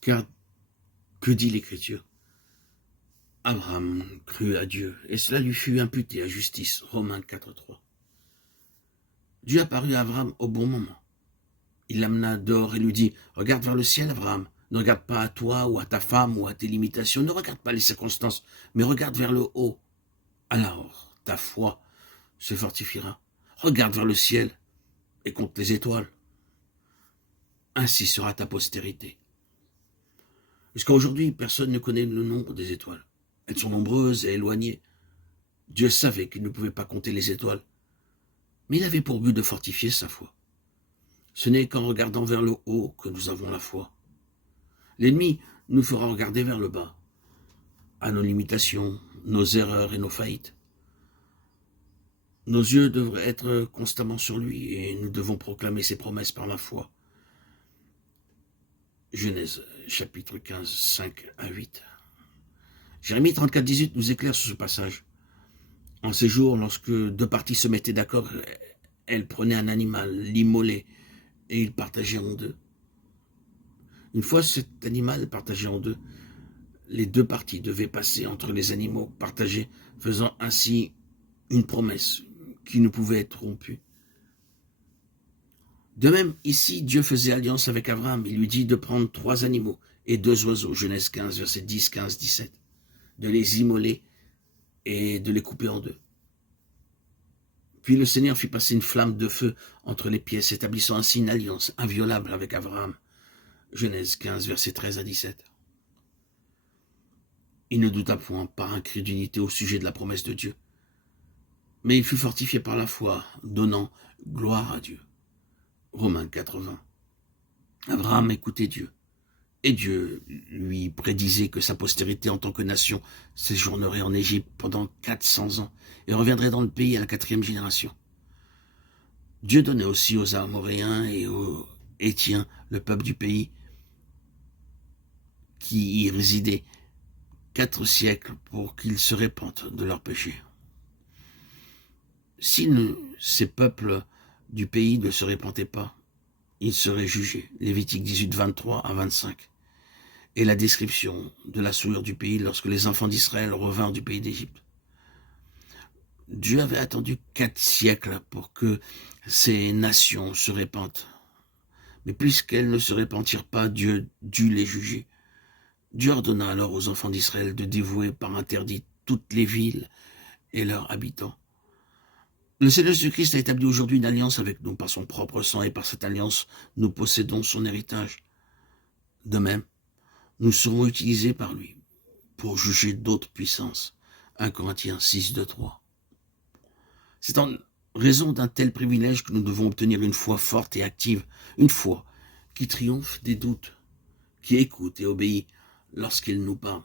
Car que dit l'Écriture? Abraham crut à Dieu, et cela lui fut imputé à justice. Romains 4,3. Dieu apparut à Abraham au bon moment. Il l'amena dehors et lui dit, « Regarde vers le ciel, Abraham. Ne regarde pas à toi ou à ta femme ou à tes limitations. Ne regarde pas les circonstances, mais regarde vers le haut. Alors ta foi se fortifiera. Regarde vers le ciel et compte les étoiles. Ainsi sera ta postérité. » Jusqu'à aujourd'hui, personne ne connaît le nombre des étoiles. Elles sont nombreuses et éloignées. Dieu savait qu'il ne pouvait pas compter les étoiles, mais il avait pour but de fortifier sa foi. Ce n'est qu'en regardant vers le haut que nous avons la foi. L'ennemi nous fera regarder vers le bas, à nos limitations, nos erreurs et nos faillites. Nos yeux devraient être constamment sur lui et nous devons proclamer ses promesses par la foi. Genèse, chapitre 15, 5 à 8. Jérémie 34, 18 nous éclaire sur ce passage. En ces jours, lorsque deux parties se mettaient d'accord, elles prenaient un animal, l'immolaient, et ils partageaient en deux. Une fois cet animal partagé en deux, les deux parties devaient passer entre les animaux partagés, faisant ainsi une promesse qui ne pouvait être rompue. De même, ici, Dieu faisait alliance avec Abraham. Il lui dit de prendre 3 animaux et 2 oiseaux, Genèse 15, versets 10, 15, 17, de les immoler et de les couper en deux. Puis le Seigneur fit passer une flamme de feu entre les pièces, établissant ainsi une alliance inviolable avec Abraham. Genèse 15, versets 13 à 17. Il ne douta point par incrédulité au sujet de la promesse de Dieu, mais il fut fortifié par la foi, donnant gloire à Dieu. Romains 80. Abraham écoutait Dieu, et Dieu lui prédisait que sa postérité en tant que nation séjournerait en Égypte pendant 400 ans et reviendrait dans le pays à la 4e génération. Dieu donnait aussi aux Amoréens et aux Hétiens, le peuple du pays, qui y résidaient 4 siècles pour qu'ils se répandent de leurs péchés. Si ces peuples du pays ne se répandaient pas, ils seraient jugés. Lévitique 18, 23 à 25. Et la description de la souillure du pays lorsque les enfants d'Israël revinrent du pays d'Égypte. Dieu avait attendu 4 siècles pour que ces nations se répandent. Mais puisqu'elles ne se répandirent pas, Dieu dut les juger. Dieu ordonna alors aux enfants d'Israël de dévouer par interdit toutes les villes et leurs habitants. Le Seigneur Jésus-Christ a établi aujourd'hui une alliance avec nous par son propre sang, et par cette alliance, nous possédons son héritage. De même, nous serons utilisés par lui pour juger d'autres puissances. 1 Corinthiens 6, 2, 3. C'est en raison d'un tel privilège que nous devons obtenir une foi forte et active, une foi qui triomphe des doutes, qui écoute et obéit lorsqu'il nous parle.